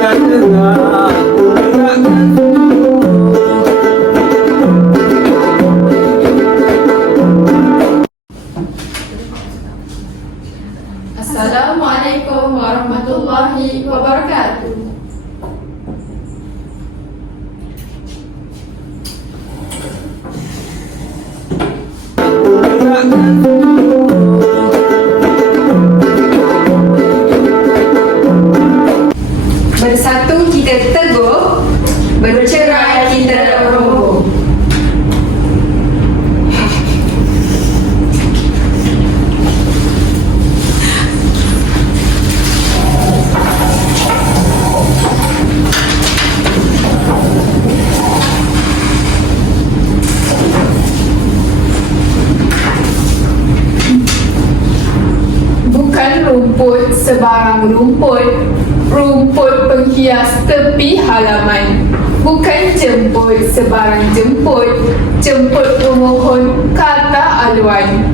Assalamualaikum warahmatullahi wabarakatuh. Bersatu kita teguh, bercerai kita roboh. Bukan rumput sebarang rumput, rumput penghias tepi halaman. Bukan jemput sebarang jemput, jemput pemohon kata aduan.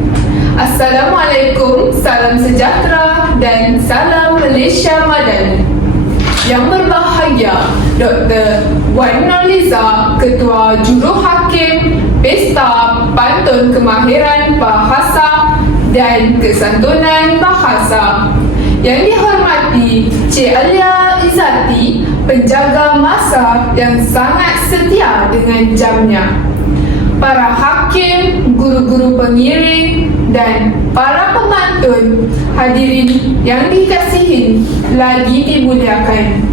Assalamualaikum, salam sejahtera dan salam Malaysia Madani. Yang berbahagia Dr. Wan Nurliza, Ketua Juruhakim Pesta Pantun Kemahiran Bahasa dan Kesantunan Bahasa. Yang dihormati Cik Alia Izzati, penjaga masa yang sangat setia dengan jamnya. Para hakim, guru-guru pengiring dan para pemantun, hadirin yang dikasihi lagi dimuliakan.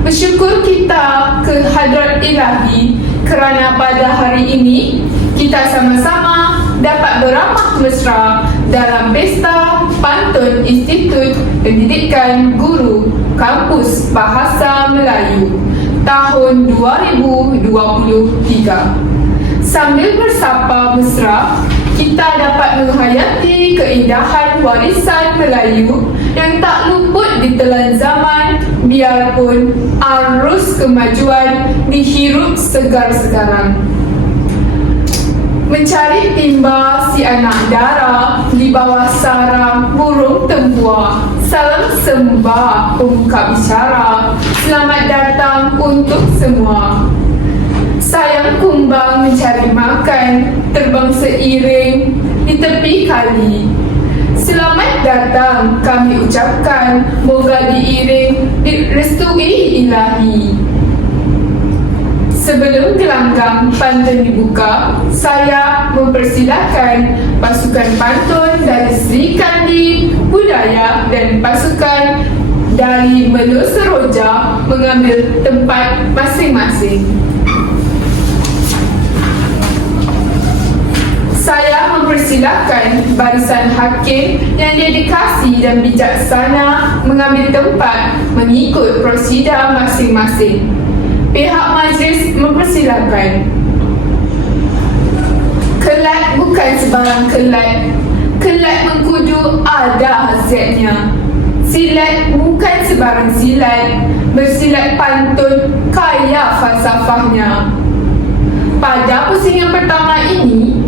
Bersyukur kita ke hadrat Ilahi kerana pada hari ini kita sama-sama dapat beramah mesra dalam Pesta Pantun Institut Pendidikan Guru Kampus Bahasa Melayu tahun 2023. Sambil bersapa mesra, kita dapat menghayati keindahan warisan Melayu yang tak luput ditelan zaman, biarpun arus kemajuan dihirup segar sekarang. Mencari timba si anak dara di bawah sarang burung tempua. Salam sembah pemuka bicara, selamat datang untuk semua. Sayang kumbang mencari makan, terbang seiring di tepi kali. Selamat datang kami ucapkan, moga diiring direstui Ilahi. Sebelum gelanggang pantun dibuka, saya mempersilakan pasukan pantun dari Sri Kandi Budaya dan pasukan dari Melo Seroja mengambil tempat masing-masing. Saya mempersilakan barisan hakim yang dedikasi dan bijaksana mengambil tempat mengikut prosedur masing-masing. Pihak majlis mempersilakan. Kelat bukan sebarang kelat. Kelat mengkudu ada khasiatnya. Silat bukan sebarang silat. Bersilat pantun kaya falsafahnya. Pada pusingan pertama ini,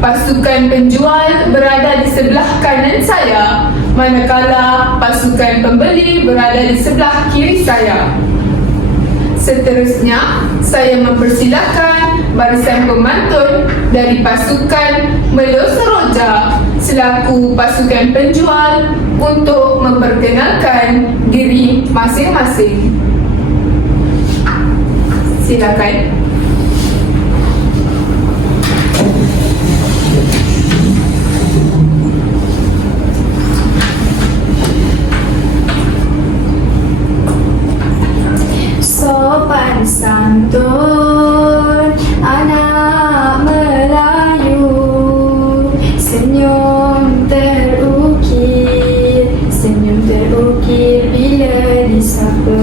pasukan penjual berada di sebelah kanan saya, manakala pasukan pembeli berada di sebelah kiri saya. Seterusnya, saya mempersilakan barisan pemantun dari pasukan Melo Seroja selaku pasukan penjual untuk memperkenalkan diri masing-masing. Silakan. Sopan santun anak Melayu, senyum terukir bila disapa.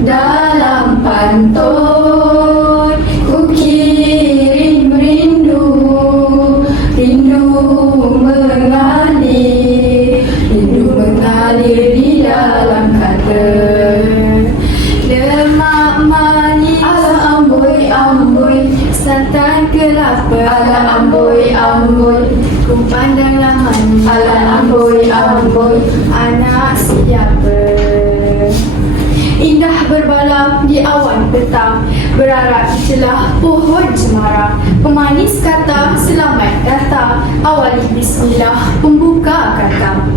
Dalam pantun ku kirim rindu mengalir di dalam kata. Lemak manis ala amboi santan kelapa ala amboi ku pandanglah manis ala amboi anak siapa. berbalam di awan petang, berharap di celah pohon cemara. Pemanis kata selamat datang, awali bismillah pembuka kata.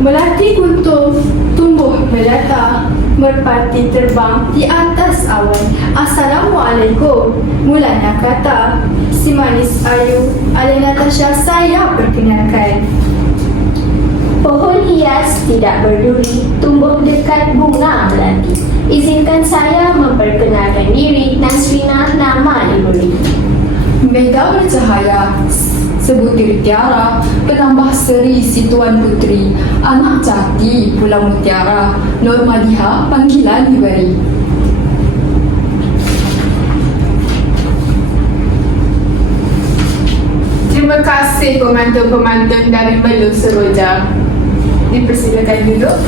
Melati kuntum tumbuh melata, merpati terbang di atas awan. Assalamualaikum, mulanya kata. Si manis ayu, Ali Natasha saya perkenalkan. Pohon hias tidak berduri, tumbuh dekat bunga melati. Izinkan saya memperkenalkan diri, Nasrina nama diberi. Mega bercahaya, sebutir tiara, penambah seri si Tuan Putri. Anak jati Pulau Mutiara, Nur Madiha panggilan diberi. Terima kasih pemantun-pemantun dari Melu Seroja. Dipersilakan duduk.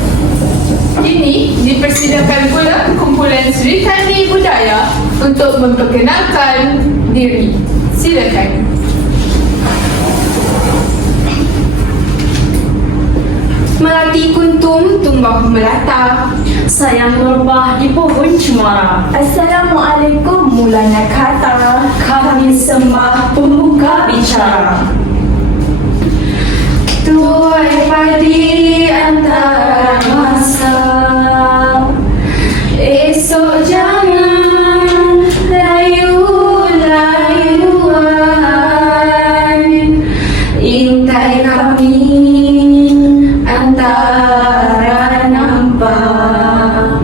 Kini dipersilakan pula kumpulan Sri Kandi Budaya untuk memperkenalkan diri. Silakan. Melati kuntum tumbuh melata, Sayang merbah di pohon cemara. Assalamualaikum, mulanya kata. Kami sembah pembuka bicara. tuai padi antara masa. Esok jangan layu-layuan, intai kami antara nampak.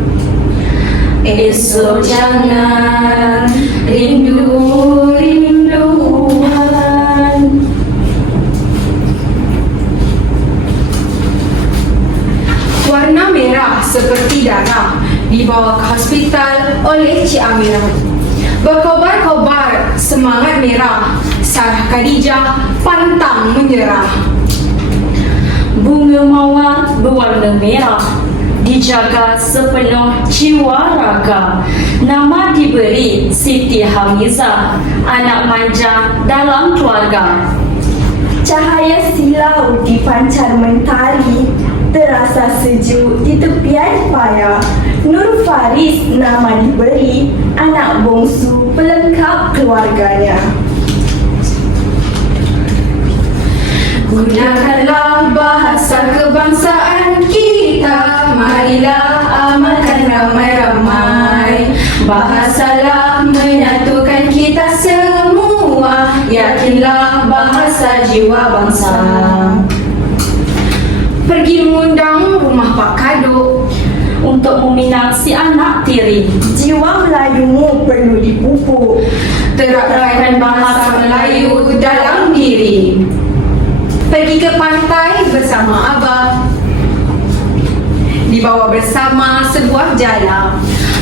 Esok jangan rindu-rinduan. Warna merah seperti darah dibawa ke hospital oleh Cik Amirah. Berkobar-kobar semangat merah, Sarah Khadijah pantang menyerah. Bunga mawar berwarna merah, dijaga sepenuh jiwa raga. Nama diberi Siti Hamizah, anak manja dalam keluarga. Cahaya silau dipancar mentari, terasa sejuk di tepian paya. Nur Faris nama diberi, anak bongsu pelengkap keluarganya. Gunakanlah bahasa kebangsaan kita, marilah amalkan ramai-ramai. Bahasalah menyatukan kita semua, yakinlah bahasa jiwa bangsa. Pergi mengundang rumah Pak Kaduk Untuk meminang si anak tiri, Jiwa Melayumu perlu dipupuk. terapkan bahasa Melayu dalam diri. Pergi ke pantai bersama Abah, dibawa bersama sebuah jala.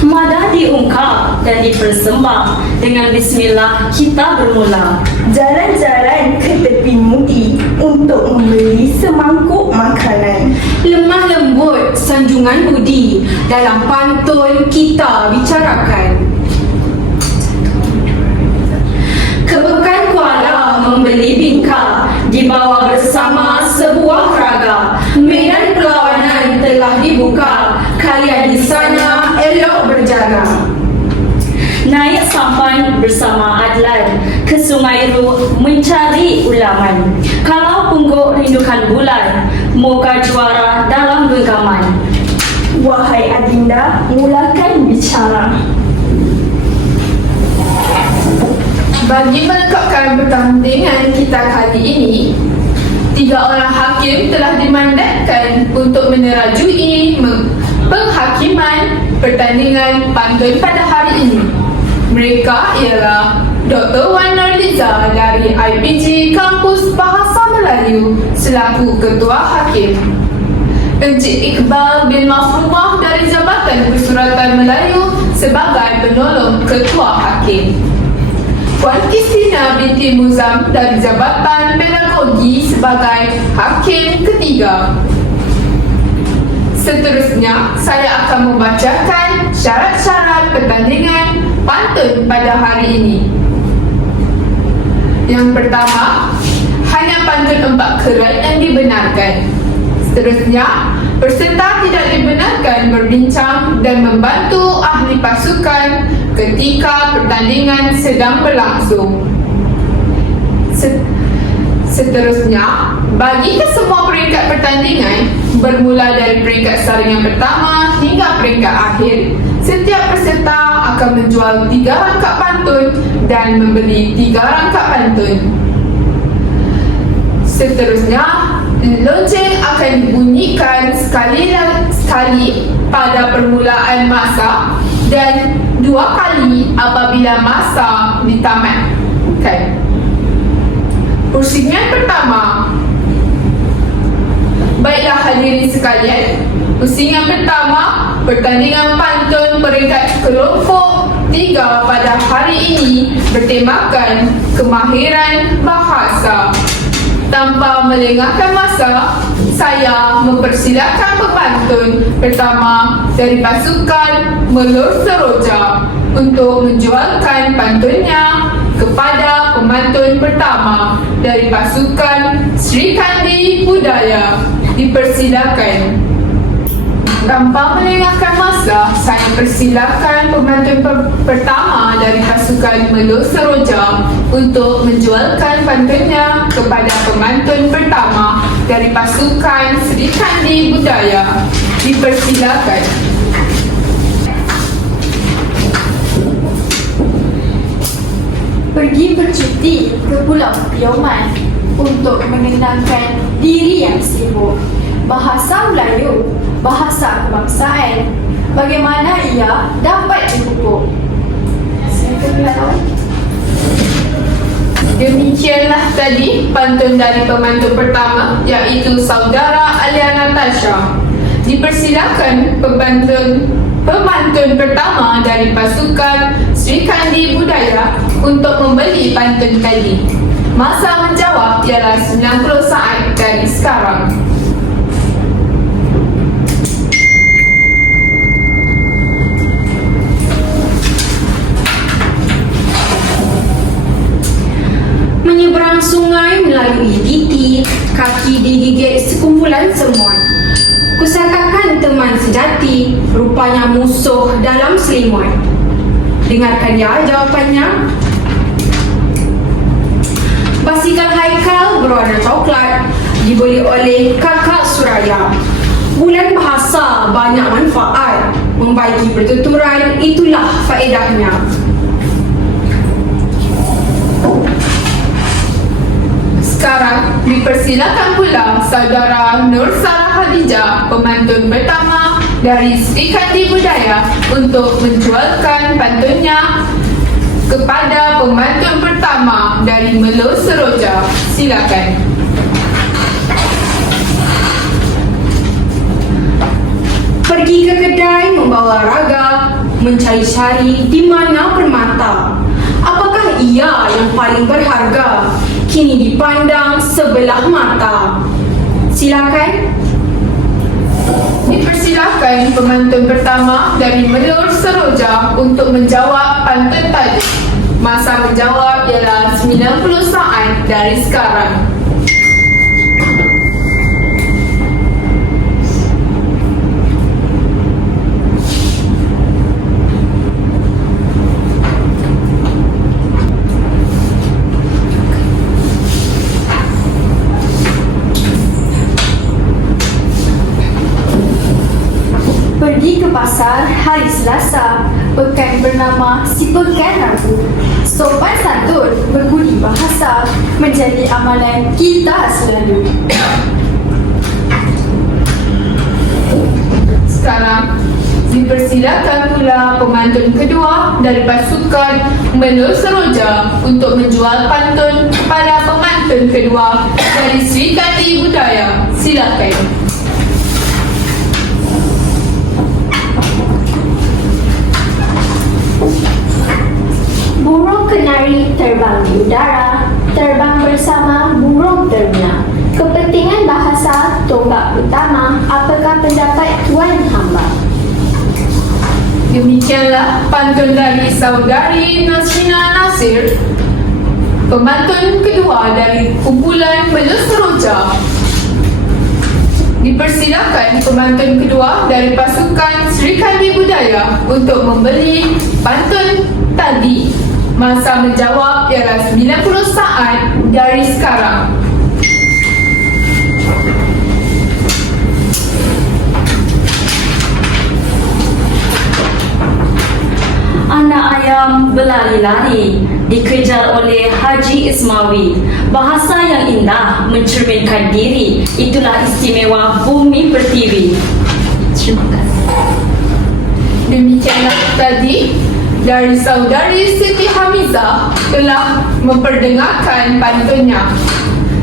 mada diungkap dan dipersembah. Dengan bismillah kita bermula. Jalan-jalan ke tepi Mudi untuk membeli semangkuk makanan. Lemah lembut sanjungan budi dalam pantun kita bicarakan. Ke Pekan Kuala membeli bingka, dibawa bersama sebuah raga. Medan perlawanan telah dibuka, kalian di sana elok berjaga. Naik sampan bersama Adlan ke Sungai Ru mencari ulaman. Kalau pungguk rindukan bulan, moga juara dalam genggaman. Wahai Adinda, mulakan bicara. Bagi melengkapkan pertandingan kita kali ini, 3 orang hakim telah dimandatkan untuk menerajui penghakiman pertandingan pantun pada hari ini. Mereka ialah Dr. Wan Nurliza dari IPG Kampus Bahasa Melayu selaku Ketua Hakim, Encik Iqbal bin Mafrumah dari Jabatan Persuratan Melayu sebagai penolong Ketua Hakim, Puan Kristina binti Muzam dari Jabatan Pedagogi sebagai Hakim Ketiga. Seterusnya, saya akan membacakan syarat-syarat pertandingan pantun pada hari ini. Yang pertama, hanya pantun 4 kerat yang dibenarkan. Seterusnya, Peserta tidak dibenarkan berbincang dan membantu ahli pasukan ketika pertandingan sedang berlangsung. Seterusnya, bagi kesemua peringkat pertandingan, bermula dari peringkat saringan pertama hingga peringkat akhir, setiap peserta akan menjual 3 rangkap pantun dan membeli 3 rangkap pantun. Seterusnya, lonceng akan dibunyikan sekali pada permulaan masa dan 2 kali apabila masa ditamatkan. Pusingan pertama. Baiklah hadirin sekalian, pusingan pertama pertandingan pantun peringkat kelompok 3 pada hari ini bertemakan kemahiran bahasa. Tanpa melengahkan masa, saya mempersilakan pemantun pertama dari pasukan Melur Seroja untuk menjualkan pantunnya kepada pemantun pertama dari pasukan Sri Kandi Budaya. Dipersilakan. Tanpa melengahkan masa, saya persilakan pemantun pertama dari pasukan Melur Seroja untuk menjualkan pantunnya kepada pemantun pertama dari pasukan Sri Kandi Budaya. Dipersilakan. Pergi bercuti ke Pulau Pioman untuk mengenangkan diri yang sibuk. Bahasa Melayu, bahasa kebangsaan. Bagaimana ia dapat dipupuk? Demikianlah tadi pantun dari pemantun pertama, iaitu Saudara Alia Natasha. Dipersilakan pemantun pertama dari pasukan Sri Kandi Budaya untuk membeli pantun tadi. Masa menjawab ialah 90 saat dari sekarang. Menyeberang sungai melalui titi, kaki digigit sekumpulan semut. Kusangkakan teman sejati, rupanya musuh dalam selimut. Dengarkan ya jawapannya. Basikal Haikal berwarna coklat dibeli oleh kakak Suraya. Bulan bahasa banyak manfaat, membaiki pertuturan itulah faedahnya. Sekarang dipersilakan pula Saudara Nur Sarah Khadijah, pemantun pertama dari Sri Kandi Budaya, untuk menjualkan pantunnya kepada pemantun pertama dari Melur Seroja. Silakan. Pergi ke kedai membawa raga, mencari-cari di mana permata. Apakah ia yang paling berharga? Kini dipandang sebelah mata. Silakan. Dipersilakan pemantun pertama dari Melur Seroja untuk menjawab pantun tadi. Masa menjawab ialah 90 saat dari sekarang. Pergi ke pasar hari Selasa, pekan bernama si Pekan Rabu. Sopan santun, berbudi bahasa menjadi amalan kita selalu. Sekarang dipersilakan pula pemantun kedua dari pasukan Melur Seroja untuk menjual pantun kepada pemantun kedua dari Sri Kandi Budaya. Silakan. Burung kenari terbang di udara, terbang bersama burung ternak. Kepentingan bahasa tonggak utama. Apakah pendapat Tuan Hamba? Demikianlah pantun dari Saudari Nasrina Nasir, pemantun kedua dari kumpulan Melur Seroja. Dipersilakan pemantun kedua dari pasukan Serikandi Budaya untuk membeli pantun tadi. Masa menjawab ialah 90 saat dari sekarang. Anak ayam berlari-lari dikejar oleh Haji Ismawi. Bahasa yang indah mencerminkan diri. Itulah istimewa Bumi Pertiwi. Terima kasih. Demikianlah tadi dari saudari Siti Hamizah telah memperdengarkan pantunnya.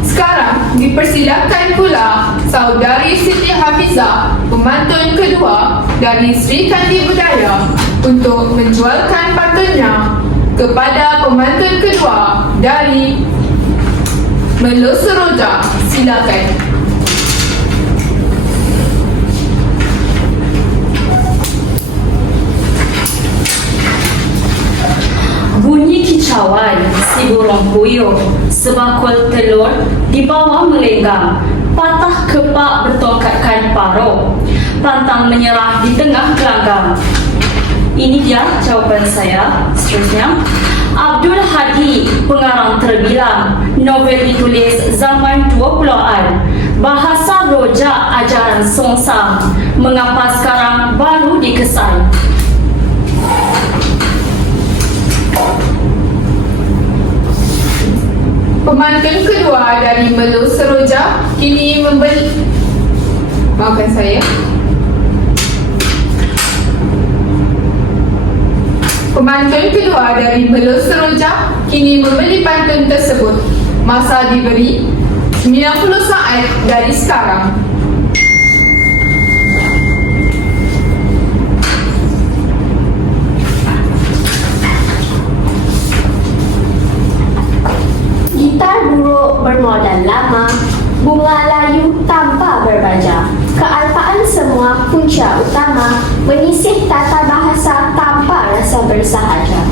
Sekarang dipersilakan pula saudari Siti Hamizah, pemantun kedua dari Serikandi Budaya, untuk menjualkan pantunnya kepada pemantun kedua dari Melo Seroja. Silakan. Bunyi kicauan si burung puyuh, sebakul telur di bawah melenggang, patah kepak bertongkatkan paruh, pantang menyerah di tengah gelanggang. Ini dia jawapan saya. Seterusnya, Abdul Hadi, pengarang terbilang, novel ditulis zaman 20-an, bahasa rojak ajaran Songsam, mengapa sekarang baru dikesan? Pemantun kedua dari Melo Seroja kini membeli... Maafkan saya. Pemantun kedua dari Melo Seroja kini membeli pantun tersebut. Masa diberi 90 saat dari sekarang. Gitar buruk bermodal lama, bunga layu tanpa berbaja. Kealpaan semua punca utama, menyisih tata bahasa tanpa rasa bersahaja.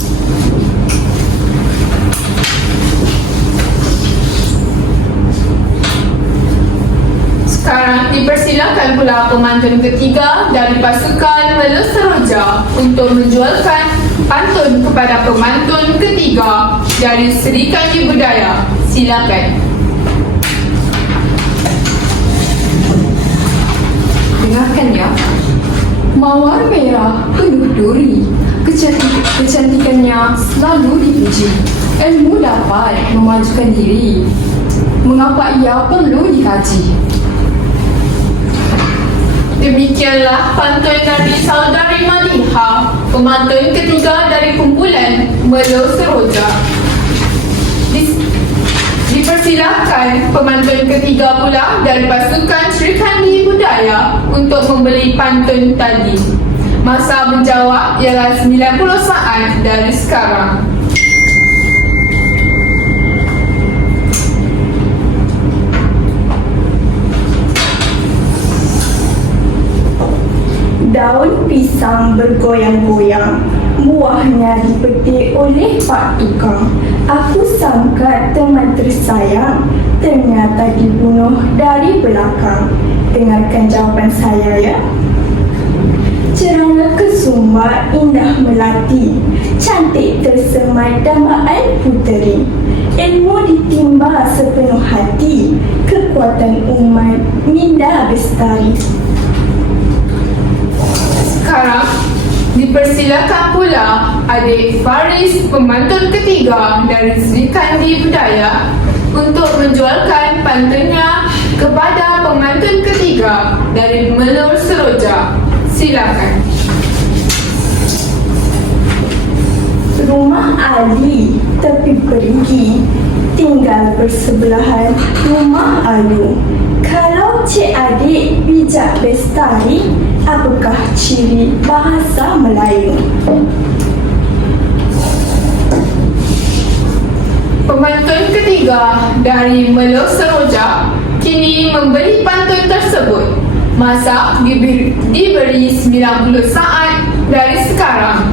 Sekarang dipersilakan pula pemantun ketiga dari pasukan Melo Seroja untuk menjualkan pantun kepada pemantun ketiga dari Serikandi Budaya. Silakan. Dengarkan ya. Mawar merah penuh duri, kecantikannya selalu dipuji. Ilmu dapat memajukan diri. Mengapa ia perlu dikaji? Demikianlah pantun dari saudari Maliha, pemantun ketiga dari kumpulan Melo Seroja. Dipersilakan pemantun ketiga pula dari pasukan Serikandi Budaya untuk membeli pantun tadi. Masa menjawab ialah 90 saat dari sekarang. Daun pisang bergoyang-goyang, buahnya dipetik oleh Pak Tukang. Aku sangka teman tersayang, ternyata dibunuh dari belakang. Dengarkan jawapan saya ya. Cerana kesumba indah melati, cantik tersemat dambaan puteri. Ilmu ditimba sepenuh hati, kekuatan umat minda bestari. Sekarang dipersilakan pula adik Faris, pemantun ketiga dari Serikandi Budaya, untuk menjualkan pantunnya kepada pemantun ketiga dari Melo Seroja. Silakan. Rumah Ali tepi perigi, tinggal bersebelahan rumah Alu. Kalau cik adik bijak bestari, apakah ciri bahasa Melayu? Pemantun ketiga dari Melo Seroja kini membeli pantun tersebut. Masa diberi 90 saat dari sekarang.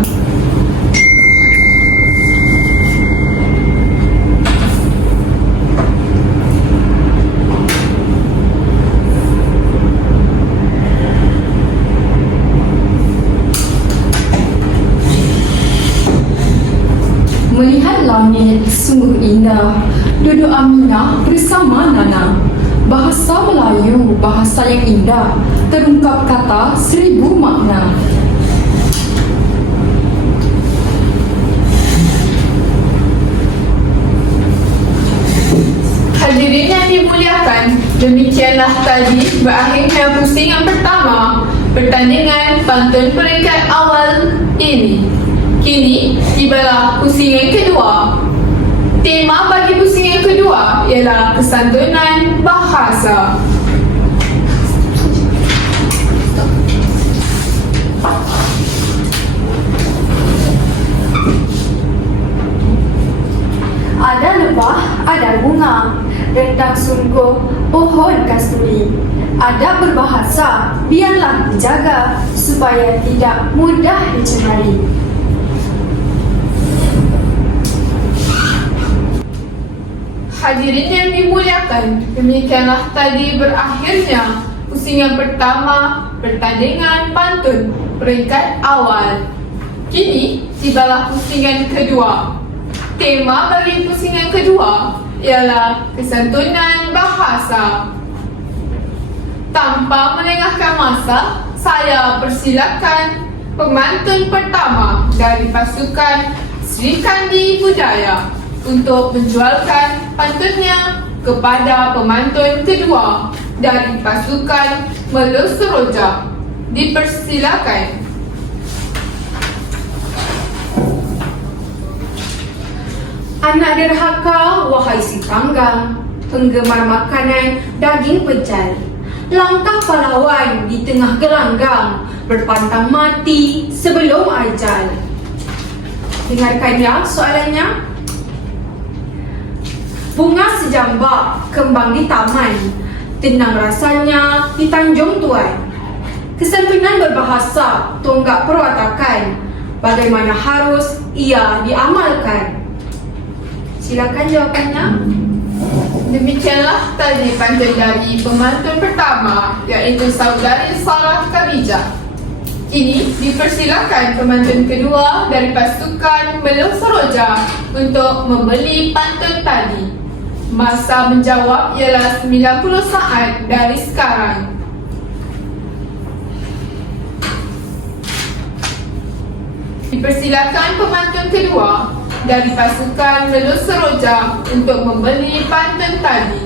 indah. Duduk Aminah bersama Nana. Bahasa Melayu, bahasa yang indah, terungkap kata 1000 makna. Hadirin yang dimuliakan, demikianlah tadi berakhirnya pusingan pertama pertandingan pantun peringkat awal ini. Kini tibalah pusingan kedua. Tema bagi pusingan kedua ialah kesantunan bahasa. Ada lebah, ada bunga, rentang sungguh pohon kasturi. Ada berbahasa, biarlah dijaga supaya tidak mudah dicemari. Hadirin yang dimuliakan, demikianlah tadi berakhirnya pusingan pertama pertandingan pantun peringkat awal. Kini tibalah pusingan kedua. Tema bagi pusingan kedua ialah kesantunan bahasa. Tanpa melengahkan masa, saya persilakan pemantun pertama dari pasukan Sri Kandi Budaya untuk menjualkan pantunnya kepada pemantun kedua dari pasukan Melo Seroja. Dipersilakan. Anak derhaka, wahai si tanggang, penggemar makanan daging pejal. Langkah pahlawan di tengah gelanggang, berpantang mati sebelum ajal. Dengarkan ya soalannya. Bunga sejambak kembang di taman, tenang rasanya di Tanjung Tuan. Kesantunan berbahasa tonggak perwatakan, bagaimana harus ia diamalkan? Silakan jawapannya. Demikianlah tadi pantun dari pemantun pertama, iaitu Saudari Sarah Khadijah. Kini dipersilakan pemantun kedua dari pasukan Melo Seroja untuk membeli pantun tadi. Masa menjawab ialah 90 saat dari sekarang. Dipersilakan pemantun kedua dari pasukan Melo Seroja untuk membeli pantun tadi.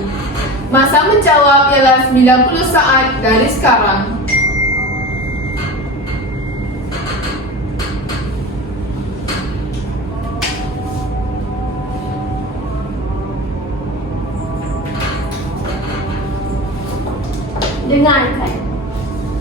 Masa menjawab ialah 90 saat dari sekarang. Dengarkan.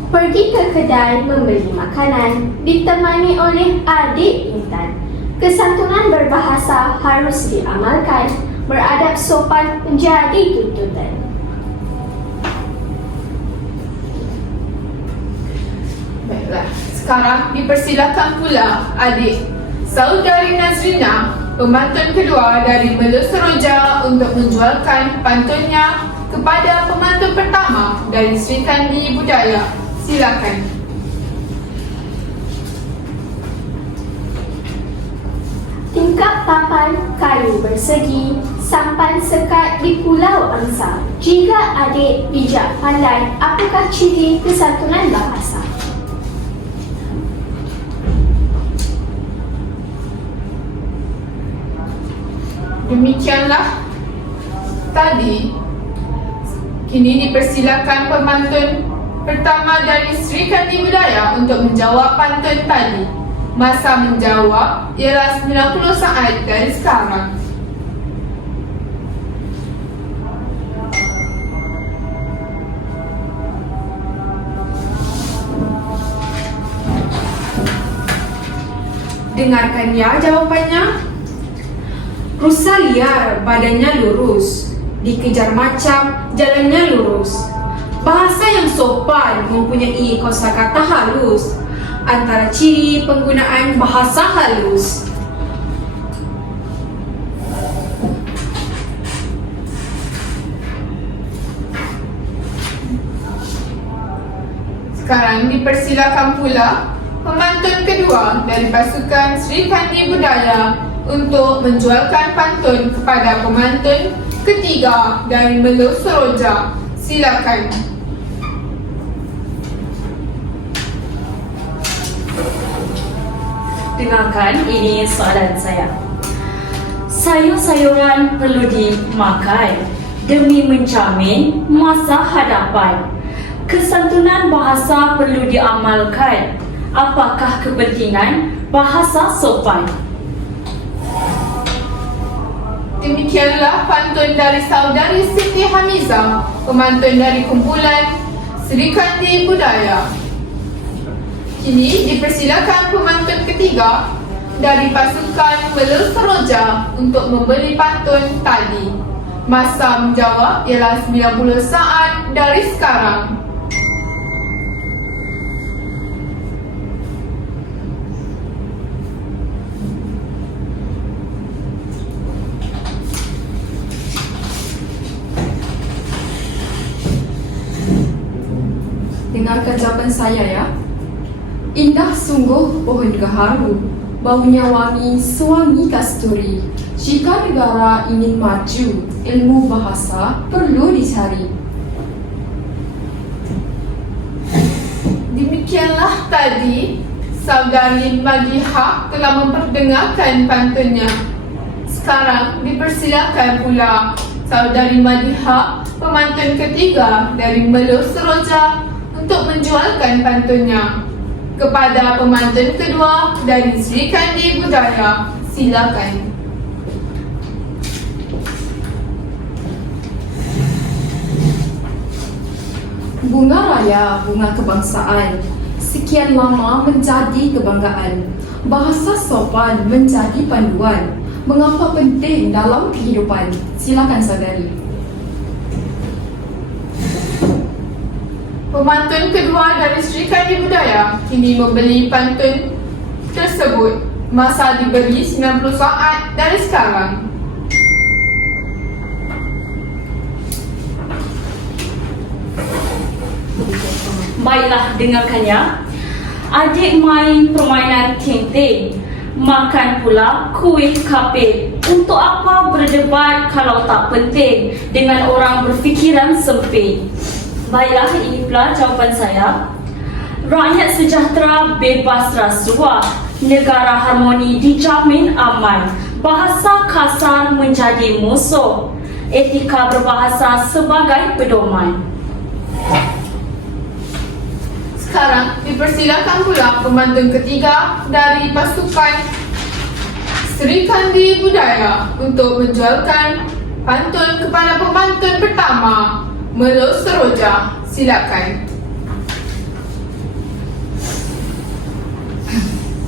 Pergi ke kedai membeli makanan ditemani oleh adik Intan. Kesantunan berbahasa harus diamalkan, beradab sopan menjadi tuntutan. Baiklah, sekarang dipersilakan pula adik Saudari Nazrina, pemantun kedua dari Melo Seroja untuk menjualkan pantunnya kepada pemantun pertama dari Sri Kandi Budaya. Silakan. Tingkap papan kayu bersegi, sampan sekat di Pulau Angsa. Jika adik bijak pandai, apakah ciri kesantunan bahasa? Demikianlah tadi. Kini dipersilakan pemantun pertama dari Sri Kandi Budaya untuk menjawab pantun tadi. Masa menjawab ialah 90 saat dari sekarang. Dengarkan ya jawabannya. Rusa liar, badannya lurus, dikejar macam, jalannya lurus. Bahasa yang sopan mempunyai kosakata halus. Antara ciri penggunaan bahasa halus. Sekarang dipersilakan pula pemantun kedua dari pasukan Sri Kandi Budaya untuk menjualkan pantun kepada pemantun ketiga dari Melo Seroja. Silakan. Dengarkan, ini soalan saya. Sayur-sayuran perlu dimakan demi menjamin masa hadapan. Kesantunan bahasa perlu diamalkan. Apakah kepentingan bahasa sopan? Demikianlah pantun dari saudari Siti Hamizah, pemantun dari kumpulan Sri Kandi Budaya. Kini dipersilakan pemantun ketiga dari pasukan Melo Seroja untuk memberi pantun tadi. Masa menjawab ialah 90 saat dari sekarang. Dengarkan jawaban saya ya. Indah sungguh pohon gaharu, baunya wangi sewangi kasturi. Jika negara ingin maju, ilmu bahasa perlu dicari. Demikianlah tadi saudari Madiha telah memperdengarkan pantunnya. Sekarang dipersilakan pula saudari Madiha, pemantun ketiga dari Melo Seroja, untuk menjualkan pantunnya kepada pemantun kedua dari Sri Kandi Budaya. Silakan. Bunga raya, bunga kebangsaan, sekian lama menjadi kebanggaan. Bahasa sopan menjadi panduan. Mengapa penting dalam kehidupan? Silakan saudari. Pemantun kedua dari Sri Kandi Budaya kini membeli pantun tersebut. Masa diberi 90 saat dari sekarang. Baiklah, dengarkannya. Adik main permainan kenting, makan pula kuih kapit. Untuk apa berdebat kalau tak penting dengan orang berfikiran sempit? Baiklah, ini pula jawaban saya. Rakyat sejahtera bebas rasuah, negara harmoni dijamin aman. Bahasa kasar menjadi musuh, etika berbahasa sebagai pedoman. Sekarang dipersilakan pula pemantun ketiga dari pasukan Sri Kandi Budaya untuk menjualkan pantun kepada pemantun pertama, Melo Seroja. Silakan.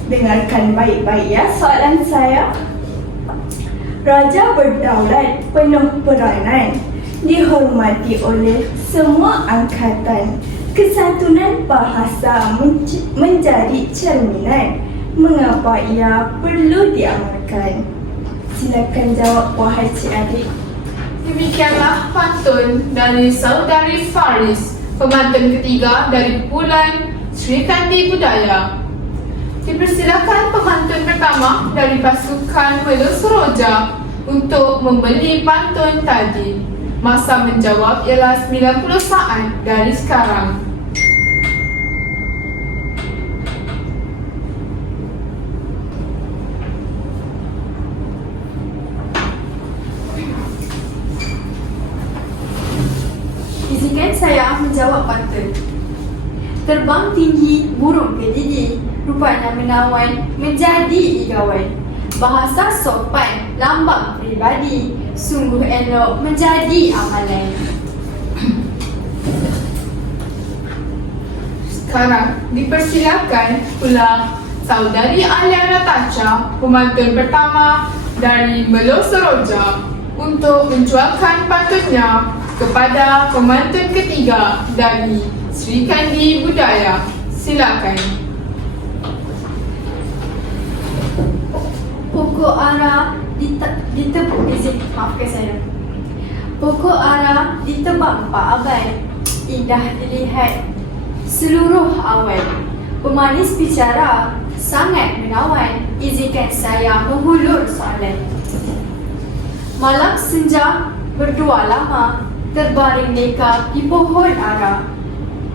Dengarkan baik-baik ya soalan saya. Raja berdaulat penuh peranan, dihormati oleh semua angkatan. Kesantunan bahasa menjadi cerminan. Mengapa ia perlu diamalkan? Silakan jawab wahai cik adik. Demikianlah pantun dari saudari Faris, pemantun ketiga dari kumpulan Sri Kandi Budaya. Dipersilakan pemantun pertama dari pasukan Melo Seroja untuk membeli pantun tadi. Masa menjawab ialah 90 saat dari sekarang. Izinkan saya menjawab pantun. Terbang tinggi burung kedidi, rupanya menawan menjadi igawan. Bahasa sopan lambang pribadi, sungguh elok menjadi amalan. Sekarang dipersilakan pula saudari Alia Natasha, pemantun pertama dari Melo Seroja, untuk menjualkan pantunnya kepada pemantun ketiga dari Sri Kandi Budaya. Silakan. Pokok ara ditebuk maafkan saya. Pokok ara ditebang Pak Abai, indah dilihat seluruh awan. Pemanis bicara sangat menawan. Izinkan saya menghulur soalan. Malam senja berdua lama terbaring leka di pohon ara.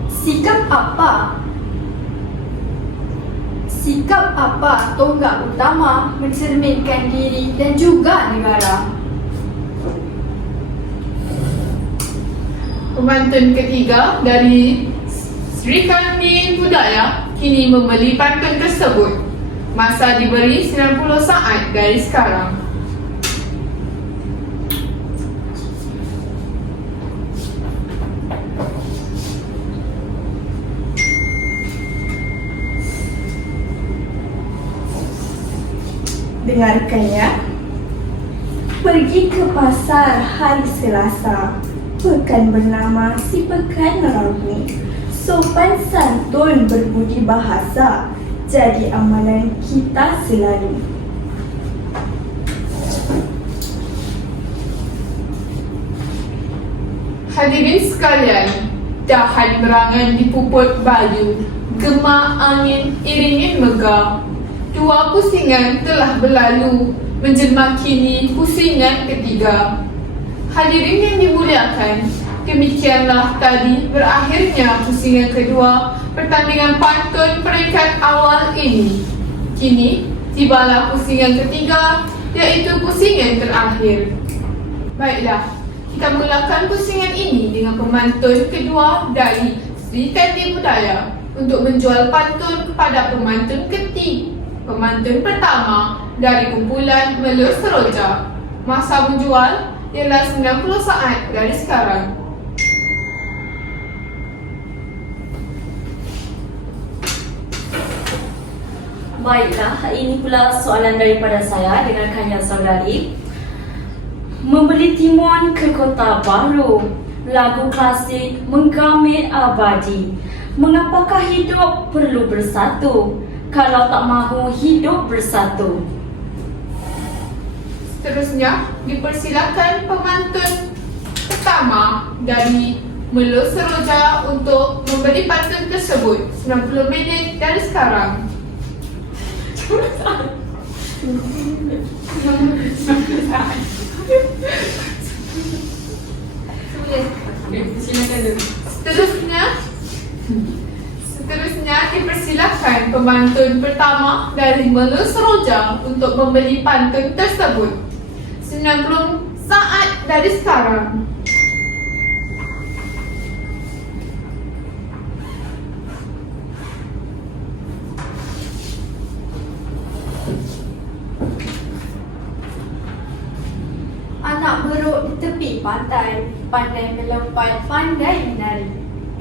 Sikap apa tonggak utama mencerminkan diri dan juga negara? Pemantun ketiga dari Sri Kandi Budaya kini membeli pantun tersebut. Masa diberi 90 saat dari sekarang. Dengarkannya. Pergi ke pasar hari Selasa. Pekan bernama si Pekan Rabu. Sopan santun berbudi bahasa jadi amalan kita selalu. Hadirin sekalian, dahan berangan dipuput baju, gema angin iringin megah. Dua pusingan telah berlalu, menjelma kini pusingan ketiga. Hadirin yang dimuliakan, demikianlah tadi berakhirnya pusingan kedua pertandingan pantun peringkat awal ini. Kini tibalah pusingan ketiga, iaitu pusingan terakhir. Baiklah, kita mulakan pusingan ini dengan pemantun kedua dari Sri Kandi Budaya untuk menjual pantun kepada pemantun ketiga. Pemantun pertama dari kumpulan Melo Seroja. Masa menjual ialah 90 saat dari sekarang. Baiklah, ini pula soalan daripada saya. Dengarkannya saudari. Membeli timun ke kota baru, lagu klasik menggamit abadi. Mengapakah hidup perlu bersatu kalau tak mahu hidup bersatu? Seterusnya, dipersilakan pemantun pertama dari Melo Seroja untuk membeli pantun tersebut 90 minit dari sekarang. Seterusnya dipersilakan pemantun pertama dari Melo Seroja untuk membeli pantun tersebut 90 saat dari sekarang. Anak buruk di tepi pantai, pandai melompat, pandai menari.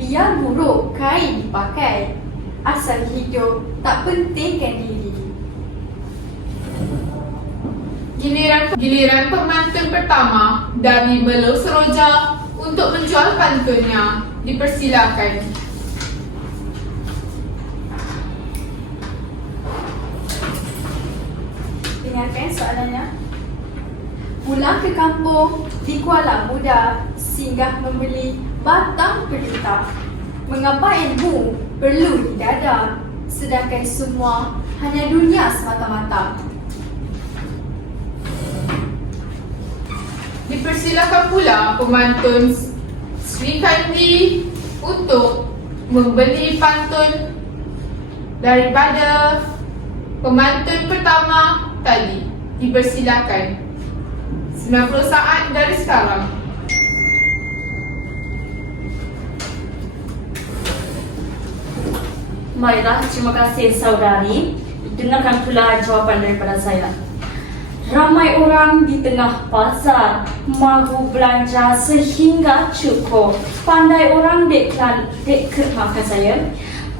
Biar buruk kain dipakai, asal hidup tak pentingkan diri. Giliran pemantun pertama dari Melo Seroja untuk menjual pantunnya. Dipersilakan. Dengarkan soalannya. Pulang ke kampung di Kuala Muda, singgah membeli batang pelita. Mengapa ilmu perlu di dada, sedangkan semua hanya dunia semata-mata? Dipersilakan pula pemantun Sri Kandi untuk membeli pantun daripada pemantun pertama tadi. Dipersilakan. 90 saat dari sekarang. Baiklah, terima kasih saudari. Dengarkan pula jawapan daripada saya. Ramai orang di tengah pasar mahu belanja sehingga cukup. Pandai orang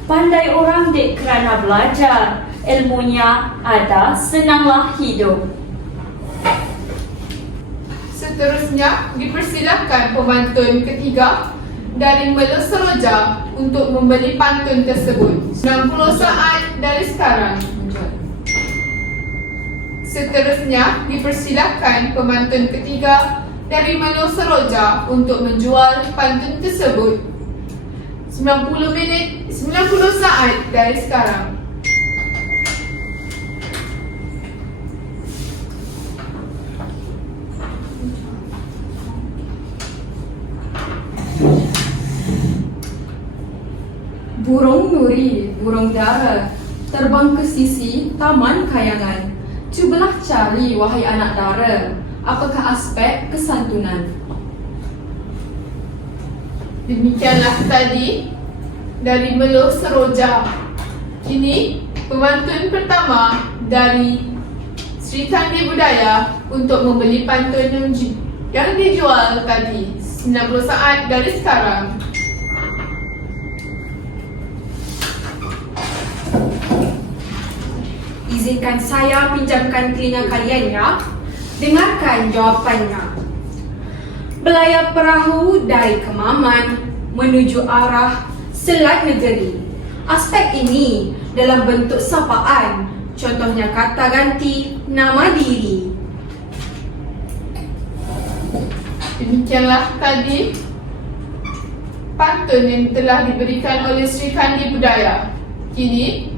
Pandai orang dek kerana belajar. Ilmunya ada, senanglah hidup. Seterusnya, dipersilakan pemantun ketiga dari Melo Seroja untuk membeli pantun tersebut 90 saat dari sekarang. Seterusnya, dipersilakan pemantun ketiga dari Melo Seroja untuk menjual pantun tersebut 90 saat dari sekarang. Burung nuri, burung dara, terbang ke sisi taman kayangan. Cubalah cari, wahai anak dara, apakah aspek kesantunan? Demikianlah tadi dari Meluh Seroja. Kini pemantun pertama dari Sri Kandi Budaya untuk membeli pantun yang dijual tadi 90 saat dari sekarang. Izinkan saya pinjamkan telinga kalian ya. Dengarkan jawapannya. Belayar perahu dari Kemaman menuju arah Selat Negeri. Aspek ini dalam bentuk sapaan. Contohnya kata ganti nama diri. Demikianlah tadi pantun yang telah diberikan oleh Sri Kandi Budaya. Kini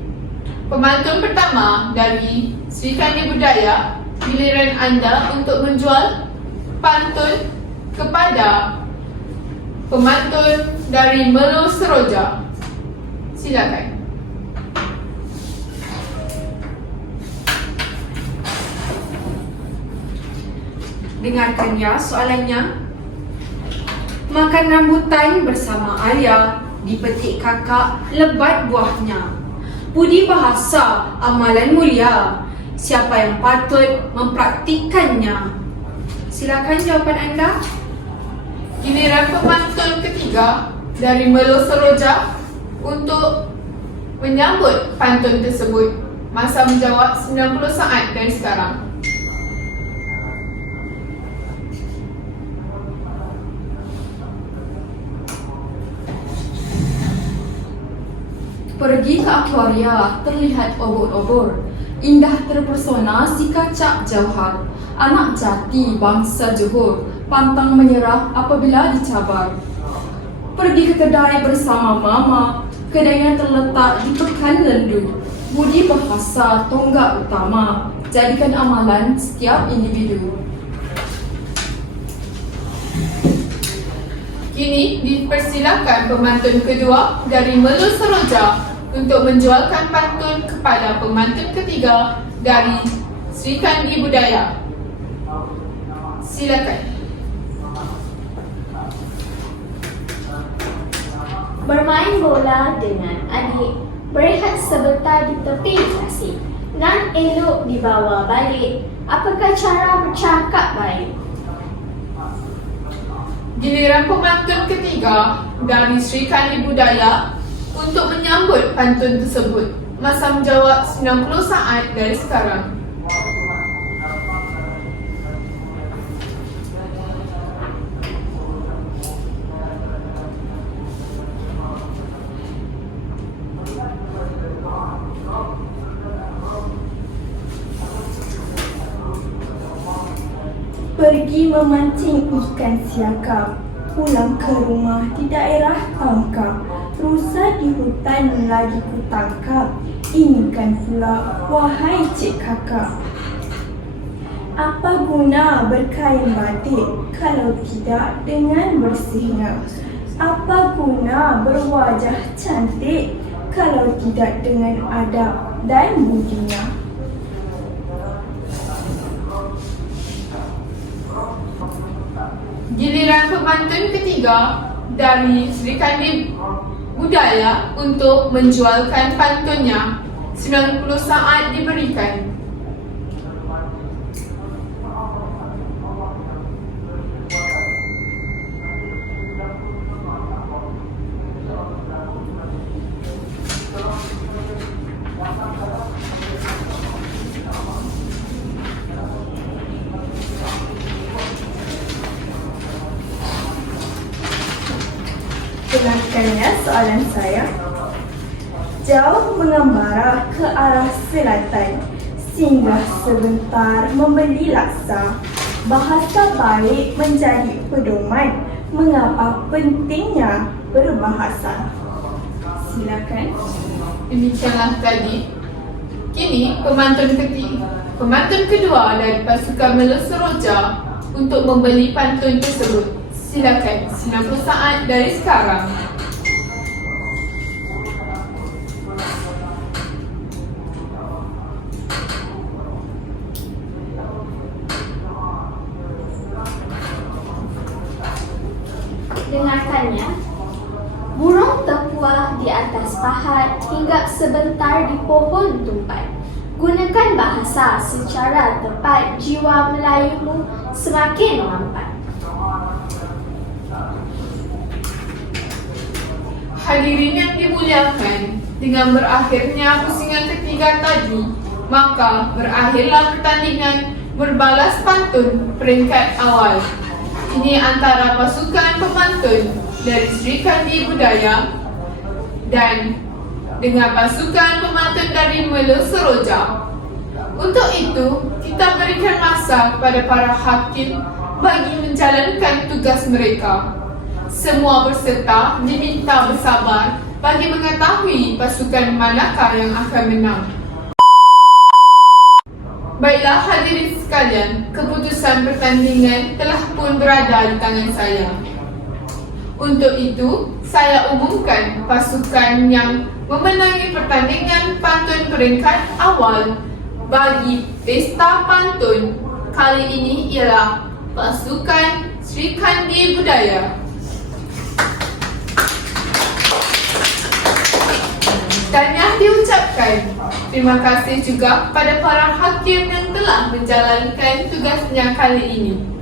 pemantun pertama dari Sri Kandi Budaya, giliran anda untuk menjual pantun kepada pemantun dari Meluh Seroja. Silakan. Dengarkan ya soalannya. Makan rambutan bersama ayah, dipetik kakak lebat buahnya. Budi bahasa amalan mulia, siapa yang patut mempraktikannya? Silakan jawapan anda. Giliran pemantun ketiga dari Meluh Seroja untuk menyambut pantun tersebut. Masa menjawab 90 saat dari sekarang. Pergi ke akwaria, terlihat obor-obor. Indah terpesona si kacak jauhar. Anak jati bangsa Johor, pantang menyerah apabila dicabar. Pergi ke kedai bersama mama, kedainya terletak di Pekan Lendu. Budi bahasa tonggak utama, jadikan amalan setiap individu. Kini dipersilakan pemantun kedua dari Meluh Seroja untuk menjualkan pantun kepada pemantun ketiga dari Sri Kandi Budaya. Silakan. Bermain bola dengan adik, berehat sebentar di tepi tasik, nan elok dibawa balik. Apakah cara bercakap baik? Giliran pemantun ketiga dari Sri Kandi Budaya untuk menyambut pantun tersebut. Masa menjawab 90 saat dari sekarang. Pergi memancing ikan siakap, pulang ke rumah di daerah tangkap. Rusa di hutan lagi ku tangkap, inginkan pula wahai cik kakak. Apa guna berkain batik kalau tidak dengan bersihnya? Apa guna berwajah cantik kalau tidak dengan adab dan budinya? Giliran pemantun ketiga dari Sri Kandi Budaya untuk menjualkan pantunnya. 90 saat diberikan. Dengarkan ya soalan saya. Jauh mengembara ke arah selatan, singgah sebentar membeli laksa. Bahasa baik menjadi pedoman, mengapa pentingnya berbahasa? Silakan. Demikianlah tadi. Kini pemantun kedua dari pasukan Meluh Seroja untuk membeli pantun tersebut. Silakan, 90 saat dari sekarang. semuanya. Burung terpuah di atas pahat hinggap sebentar di pohon tumpat. Gunakan bahasa secara tepat, jiwa Melayumu semakin mampat. Hadirin yang dimuliakan, dengan berakhirnya pusingan ketiga tadi, maka berakhirlah pertandingan berbalas pantun peringkat awal. Ini antara pasukan pemantun dari Sri Kandi Budaya dan dengan pasukan pemantun dari Melo Seroja. Untuk itu, kita berikan masa kepada para hakim bagi menjalankan tugas mereka. Semua peserta diminta bersabar bagi mengetahui pasukan manakah yang akan menang. Baiklah hadirin sekalian, keputusan pertandingan telah pun berada di tangan saya. Untuk itu, saya umumkan pasukan yang memenangi pertandingan pantun peringkat awal bagi Pesta Pantun kali ini ialah pasukan Sri Kandi Budaya. Tahniah diucapkan. Terima kasih juga kepada para hakim yang telah menjalankan tugasnya kali ini.